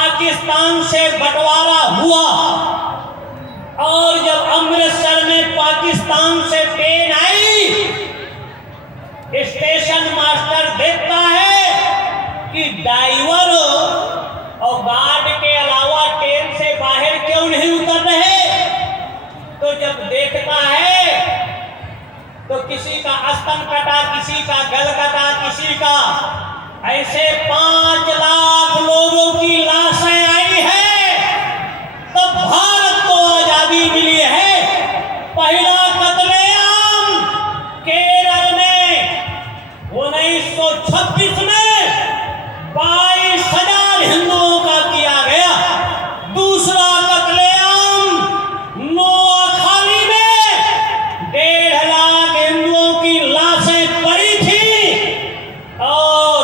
पाकिस्तान से बंटवारा हुआ और जब अमृतसर में पाकिस्तान से ट्रेन आई, स्टेशन मास्टर देखता है कि ड्राइवर और गार्ड के अलावा ट्रेन से बाहर क्यों नहीं उतर रहे। तो जब देखता है तो किसी का स्तन कटा, किसी का गल कटा, किसी का, ऐसे 5 लाख लोगों की लाशें आई है। तब भारत को आजादी मिली है। पहला कत्लेआम केरल में 1926 में 22,000 हिंदुओं का किया गया। दूसरा कत्लेआम नोआखाली में 1.5 लाख हिंदुओं की लाशें पड़ी थी और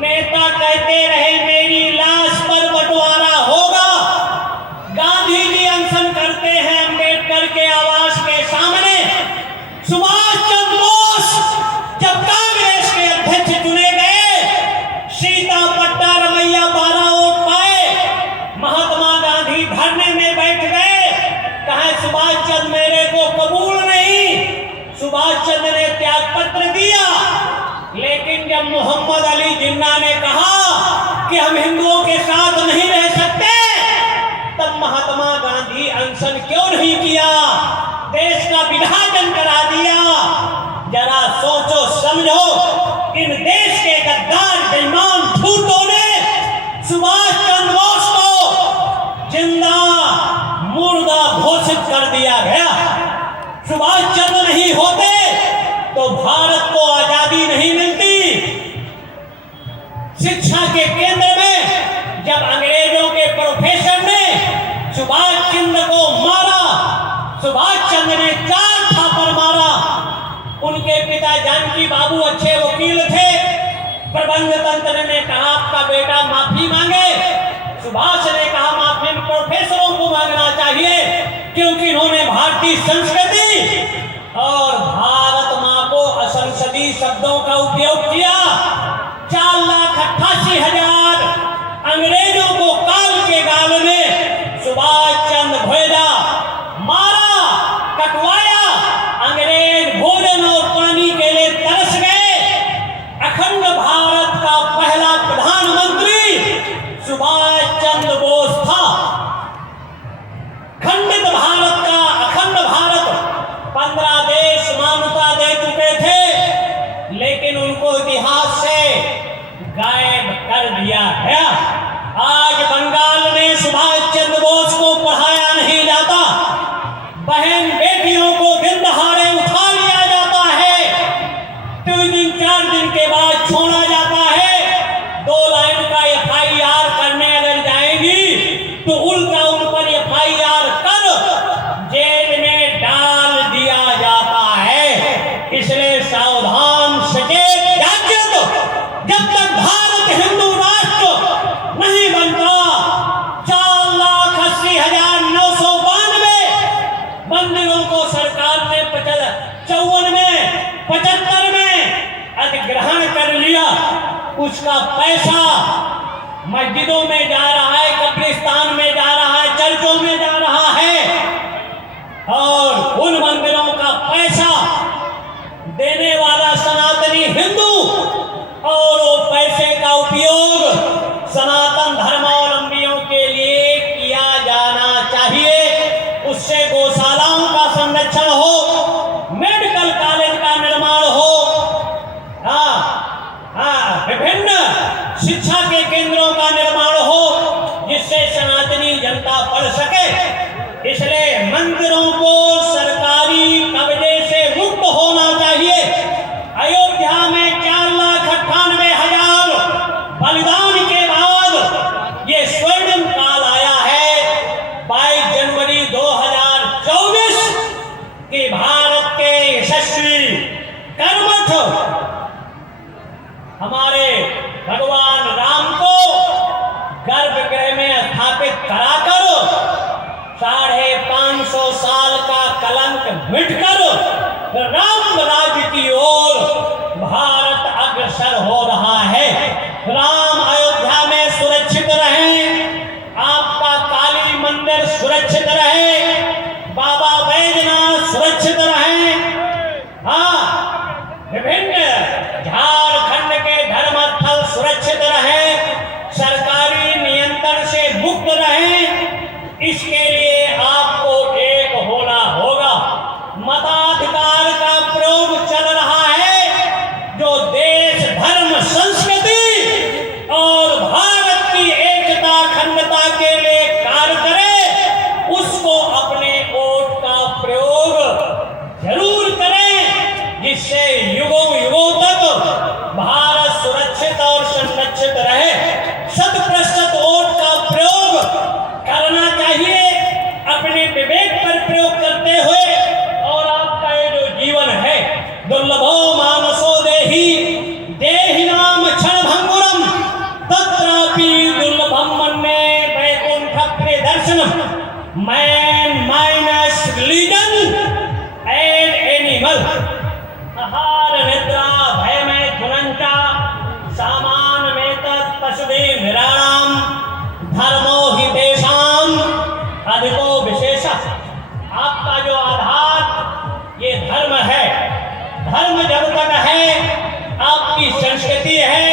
नेता कहते रहे मेरी लाश पर बंटवारा होगा। गांधी जी अनशन करते हैं अम्बेडकर के आवास के सामने। सुभाष चंद्र बोस जब कांग्रेस के अध्यक्ष चुने गए, सीता पट्टा रमैया 12 वोट पाए, महात्मा गांधी धरने में बैठ गए। कहा सुभाष चंद्र मेरे को कबूल नहीं। सुभाष चंद्र ने त्याग पत्र दिया। लेकिन जब मोहम्मद अली जिन्ना ने कहा कि हम हिंदुओं के साथ नहीं रह सकते, तब महात्मा गांधी अनशन क्यों नहीं किया, देश का विभाजन करा दिया। जरा सोचो समझो, इन देश के गद्दार बेईमान झूठों ने सुभाष चंद्र बोस को जिंदा मुर्दा घोषित कर दिया गया। सुभाष चंद्र नहीं होते तो भारत को आजादी नहीं मिलती। शिक्षा के केंद्र में जब अंग्रेजों के प्रोफेसर ने सुभाष चंद्र को मारा, सुभाष चंद्र ने 4 थापर मारा। उनके पिता जानकी बाबू अच्छे वकील थे। प्रबंध तंत्र ने कहा आपका बेटा माफी मांगे। सुभाष ने कहा माफी प्रोफेसरों को मांगना चाहिए, क्योंकि इन्होंने भारतीय संस्कृति और भारत मां को असंसदीय शब्दों का उपयोग किया। 4,88,000 अंग्रेजों को काल के गाल में सुभाष चंद्र भेजा, मारा, कटवाया। अंग्रेज भोजन और पानी के लिए तरस गए। अखंड भारत का पहला प्रधानमंत्री सुभाष चंद्र बोस था। खंडित भारत का अखंड भारत 15 देश मान्यता दे चुके थे, लेकिन उनको इतिहास से गायब कर दिया गया। आज बंगाल में सुभाष चंद्र बोस को पढ़ाया नहीं जाता। बहन बेटियों को दिन दहाड़े उठा लिया जाता है। 3 दिन 4 दिन के बाद छोड़ा जाता है। 2 लाइन का FIR करने अगर जाएंगी तो उल्टा उन पर FIR कर जेल में डाल दिया जाता है। इसलिए सावधान, सचेत, जागृत। जब तक भारत हिंदू राष्ट्र नहीं बनता, 4,80,992 मंदिरों को सरकार ने 54 में, 75 में अधिग्रहण कर लिया। उसका पैसा मस्जिदों में जा रहा है, कब्रिस्तान में जा रहा है, चर्चों में जा रहा है। और उन मंदिरों का पैसा देने वाला सनातनी हिंदू, और वो पैसे का उपयोग सनातन धर्मावलंबियों के लिए किया जाना चाहिए। उससे गौशालाओं का संरक्षण हो, मेडिकल कॉलेज का निर्माण हो, विभिन्न शिक्षा के केंद्रों का निर्माण हो, जिससे सनातनी जनता पढ़ सके। इसलिए मंदिरों को सरकारी कब्जे से मुक्त होना चाहिए। अयोध्या में 4,98,000 बलिदान के बाद ये स्वर्णिम काल आया है। 22 जनवरी 2024 की भारत के यशस्वी कर्मठ हमारे भगवान राम को गर्भगृह में स्थापित कराकर 550 साल का कलंक मिटकर राम राज्य की ओर भारत अग्रसर हो रहा है। राम अयोध्या में सुरक्षित रहें, सुरक्षित रहे, बाबा बैजनाथ सुरक्षित रहे। हाँ, विभिन्न झारखंड के धर्मस्थल सुरक्षित रहे, सरकारी नियंत्रण से मुक्त रहे। इसके लिए आपको एक होना होगा। मताधिकार का प्रयोग चल रहा है, जो देश, धर्म, संस्कृति और भारत की एकता, अखंडता के लिए कार्य करे, उसको अपने वोट का प्रयोग जरूर करें, जिससे युगों युगों तक भारत सुरक्षित और संरक्षित रहे। शत प्रतिशत वोट का प्रयोग करना चाहिए, अपने विवेक पर प्रयोग करते हुए। और आपका ये जो जीवन है, दुर्लभो मानसो देहि देहिनाम क्षणभंगुरम तत्रापि दुर्लभम मन्ये वैकुंठ दर्शनम। Man minus religion and animal, आहार निद्रा भय में धुनंचा सामान में तत् पशुदे निराणाम धर्मो हि तेषाम अधिको विशेषा। आपका जो आधार ये धर्म है, धर्म जब तक है, आपकी संस्कृति है,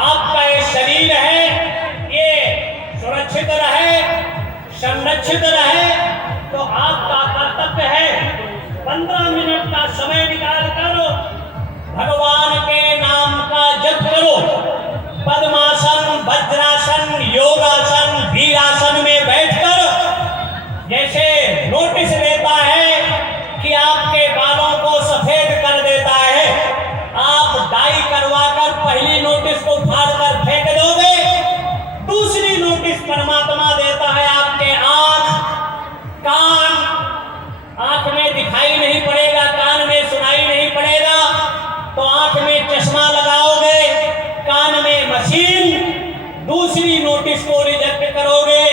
आपका ये शरीर है, ये सुरक्षित रहे, संरक्षित रहे, तो आपका कर्तव्य है 15 मिनट का समय निकाल कर भगवान के नाम का जप करो। पद्मासन, वज्रासन, योगासन, वीरासन में बैठकर जैसे नोटिस देता है कि आपके बालों को सफेद कर देता है, आप डाई करवाकर पहली नोटिस को फाड़कर फेंक दोगे, दूसरी नोटिस परमात्मा देता है आपके आंख, कान, आंख में दिखाई नहीं पड़ेगा, कान में सुनाई नहीं पड़ेगा, तो आंख में चश्मा लगाओगे, कान में मशीन, दूसरी नोटिस को रिजेक्ट करोगे,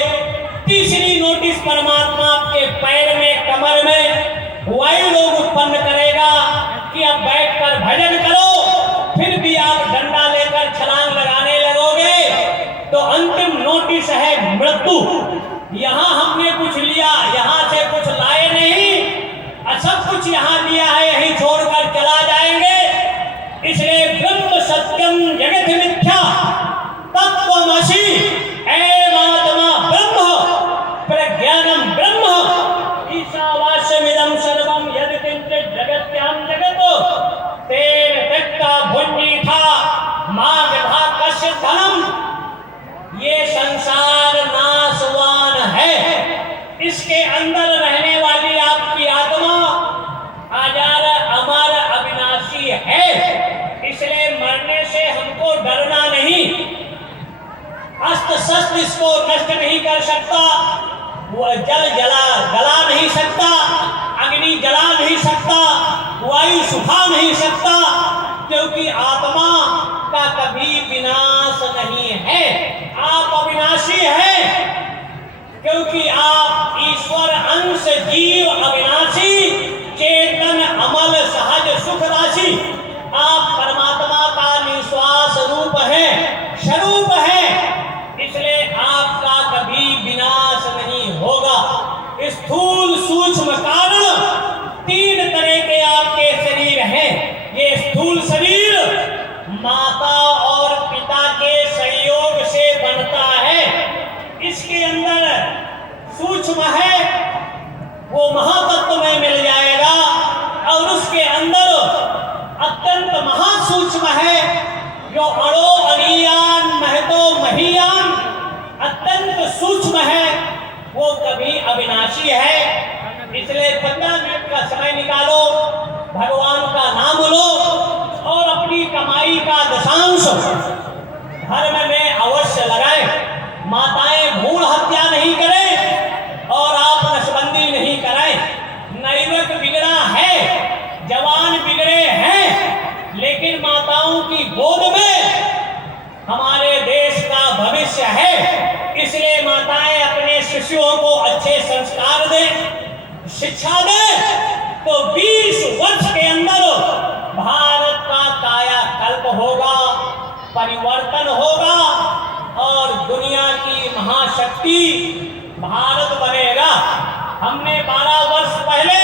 तीसरी नोटिस परमात्मा आपके पैर में, कमर में वायु रोग उत्पन्न करेगा कि अब बैठकर भजन करो, फिर भी आप डंडा लेकर छलांग लगाने लगोगे, तो अंतिम नोटिस है मृत्यु। यहाँ हमने कुछ लिया, यहाँ से कुछ लाए नहीं, सब कुछ यहाँ लिया है, यहीं छोड़कर चला जाएंगे। इसलिए ब्रह्म सत्यम जगत मिथ्या तत्त्वमसि एवात्मा ब्रह्म प्रज्ञानम ब्रह्म ईशावास्यमिदं सर्वं यद् किंचित् जगत्यां जगत् तेन त्यक्ता भुञ्जीथा मागधा कस्य धनम। ये संसार नाशवान है, इसके अंदर रहने वाली आपकी आत्मा अजर अमर अविनाशी है, इसलिए मरने से हमको डरना नहीं। अस्त्र शस्त्र इसको नष्ट नहीं कर सकता, वो जल गला नहीं सकता, अग्नि जला नहीं सकता, वायु सुखा नहीं सकता, क्योंकि आत्मा का कभी विनाश नहीं है। आप अविनाशी हैं, क्योंकि आप ईश्वर अंश जीव अविनाशी चेतन अमल सहज सुख राशि, आप परमात्मा का निश्वास रूप है, स्वरूप है, इसलिए आपका कभी विनाश नहीं होगा। स्थूल सूक्ष्म कारण तीन तरह के आपके शरीर हैं। ये स्थूल शरीर माता और पिता के संयोग से बनता है, इसके अंदर सूक्ष्म है वो महातत्व में मिल जाएगा, और उसके अंदर अत्यंत महासूक्ष्म है जो अणो अणियान महतो महियान अत्यंत सूक्ष्म है, वो कभी अविनाशी है। इसलिए 15 मिनट का समय निकालो, भगवान का नाम लो और अपनी कमाई का दशांश धर्म में अवश्य लगाएं। माताएं भ्रूण हत्या नहीं करें और आप नसबंदी नहीं कराएं। नैवक बिगड़ा है, जवान बिगड़े हैं, लेकिन माताओं की गोद में हमारे देश का भविष्य है। इसलिए माताएं अपने शिशुओं को अच्छे संस्कार दें, शिक्षा दें, तो 20 वर्ष के अंदर भारत का कायाकल्प होगा, परिवर्तन होगा और दुनिया की महाशक्ति भारत बनेगा। हमने 12 वर्ष पहले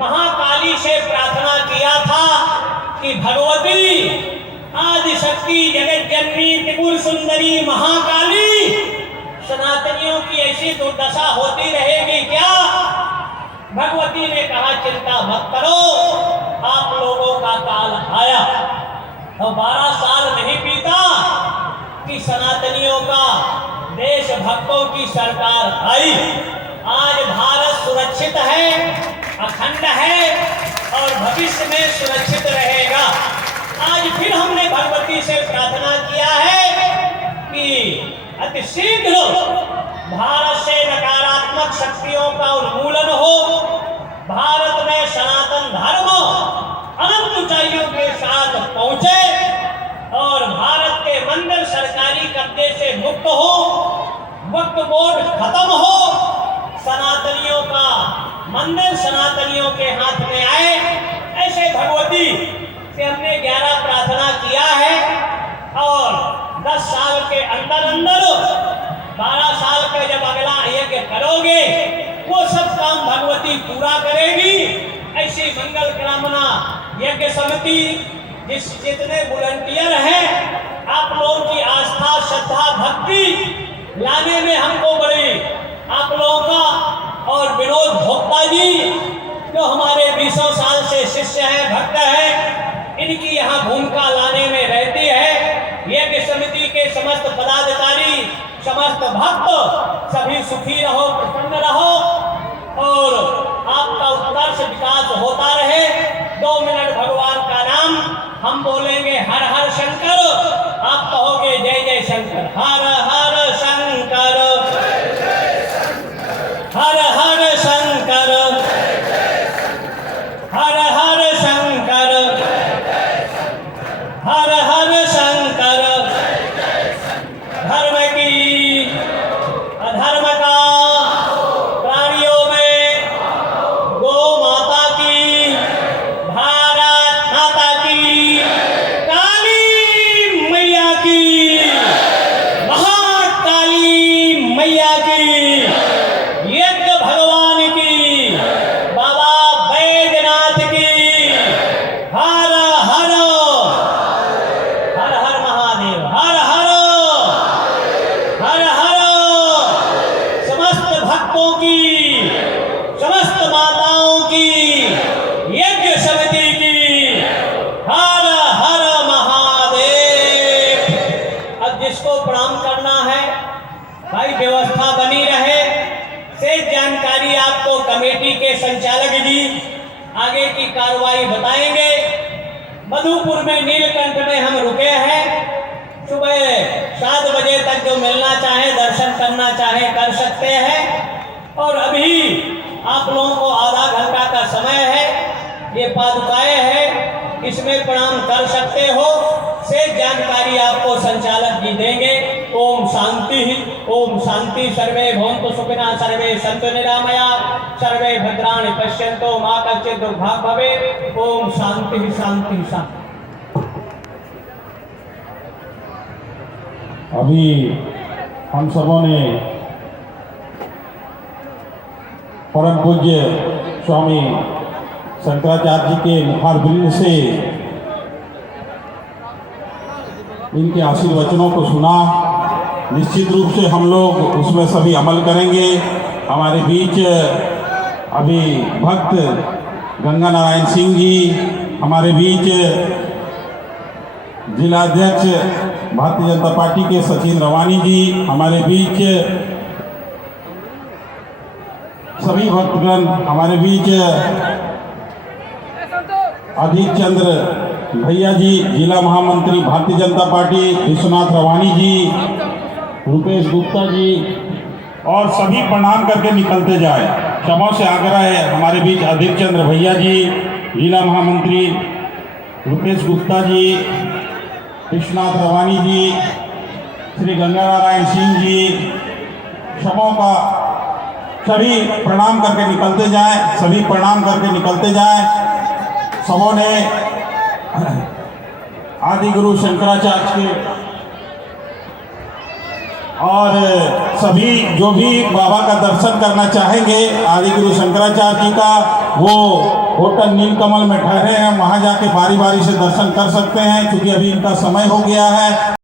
महाकाली से प्रार्थना किया था कि भगवती आदिशक्ति जगत जननी त्रिपुर सुंदरी महाकाली, सनातनियों की ऐसी दुर्दशा होती रहेगी क्या? भगवती ने कहा चिंता मत करो, आप लोगों का काल आया। तो 12 साल नहीं बीता कि सनातनियों का, देशभक्तों की सरकार आई। आज भारत सुरक्षित है, अखंड है और भविष्य में सुरक्षित रहेगा। आज फिर हमने भगवती से प्रार्थना किया है कि अति शीघ्र भारत से नकारात्मक शक्तियों का उन्मूलन हो, भारत में सनातन धर्म अनंत ऊंचाइयों के साथ पहुंचे और भारत के मंदिर सरकारी कब्जे से मुक्त हो, वक्फ बोर्ड खत्म हो, सनातनियों का मंदिर सनातनियों के हाथ में आए। ऐसे भगवती से हमने 11 प्रार्थना किया है और 10 साल के अंदर अंदर 12 साल के जब अगला यज्ञ करोगे वो सब काम भगवती पूरा करेगी। ऐसी मंगल कामना यज्ञ समिति जितने वॉलंटियर हैं, आप लोगों की आस्था श्रद्धा भक्ति लाने में हमको बड़ी आप लोगों का और विनोद भोक्ता जी जो हमारे 20 साल से शिष्य हैं, भक्त हैं, इनकी यहाँ भूमिका लाने में रहती है। यज्ञ समिति के समस्त पदाधिकारी, समस्त भक्त सभी सुखी रहो, प्रसन्न रहो और आपका उत्कर्ष विकास होता रहे। 2 मिनट भगवान का नाम हम बोलेंगे, हर हर शंकर, आप कहोगे जय जय शंकर। हर हर शंकर, हर हर शंकर, हर हर शंकर, हर हर शंकर। धर्म की अधर्म का, प्राणियों में गो माता की, भारत माता की, काली मैया की, महाकाली मैया की, यज्ञ भगवान की, बाबा बैजनाथ की। हर हर, हर हर महादेव, हर हर, हर हर। समस्त भक्तों की, समस्त माताओं की, यज्ञ समिति की, हर हर महादेव। अब जिसको प्रणाम करना है भाई, व्यवस्था बनी रहे। शेष जानकारी आपको कमेटी के संचालक जी आगे की कार्रवाई बताएंगे। मधुपुर में नीलकंठ में हम रुके हैं। सुबह 7 बजे तक जो मिलना चाहे, दर्शन करना चाहे कर सकते हैं और अभी आप लोगों को आधा घंटा का समय है। ये पादुकाएं हैं, इसमें प्रणाम कर सकते हो। शेष जानकारी आपको संचालक जी देंगे। ओम शांति, ओम शांति। सर्वे भवन्तु सुखिनः, सर्वे सन्तु निरामयाः, सर्वे भद्राणि पश्यन्तु मा कश्चित् दुर्भाग् भवेत्। ओम शांति शांति शांति। अभी हम सबों ने परम पूज्य स्वामी शंकराचार्य जी के मुखारबिंद से इनके आशीर्वचनों को सुना। निश्चित रूप से हम लोग उसमें सभी अमल करेंगे। हमारे बीच अभी भक्त गंगा नारायण सिंह जी, हमारे बीच जिलाध्यक्ष भारतीय जनता पार्टी के सचिन रवानी जी, हमारे बीच सभी भक्तगण, हमारे बीच अधीर चंद्र भैया जी, जिला महामंत्री भारतीय जनता पार्टी, विश्वनाथ रवानी जी, रुपेश गुप्ता जी और सभी प्रणाम करके निकलते जाए। क्षमा से आग्रह है, हमारे बीच अधीर चंद्र भैया जी, जिला महामंत्री रुपेश गुप्ता जी, विश्वनाथ रवानी जी, श्री गंगा नारायण सिंह जी, सबों का सभी प्रणाम करके निकलते जाएं, सभी प्रणाम करके निकलते जाएं। सबों ने आदि गुरु शंकराचार्य के और सभी जो भी बाबा का दर्शन करना चाहेंगे आदि गुरु शंकराचार्य जी का, वो होटल नीलकमल में ठहरे हैं, वहाँ जाके बारी बारी से दर्शन कर सकते हैं, क्योंकि अभी इनका समय हो गया है।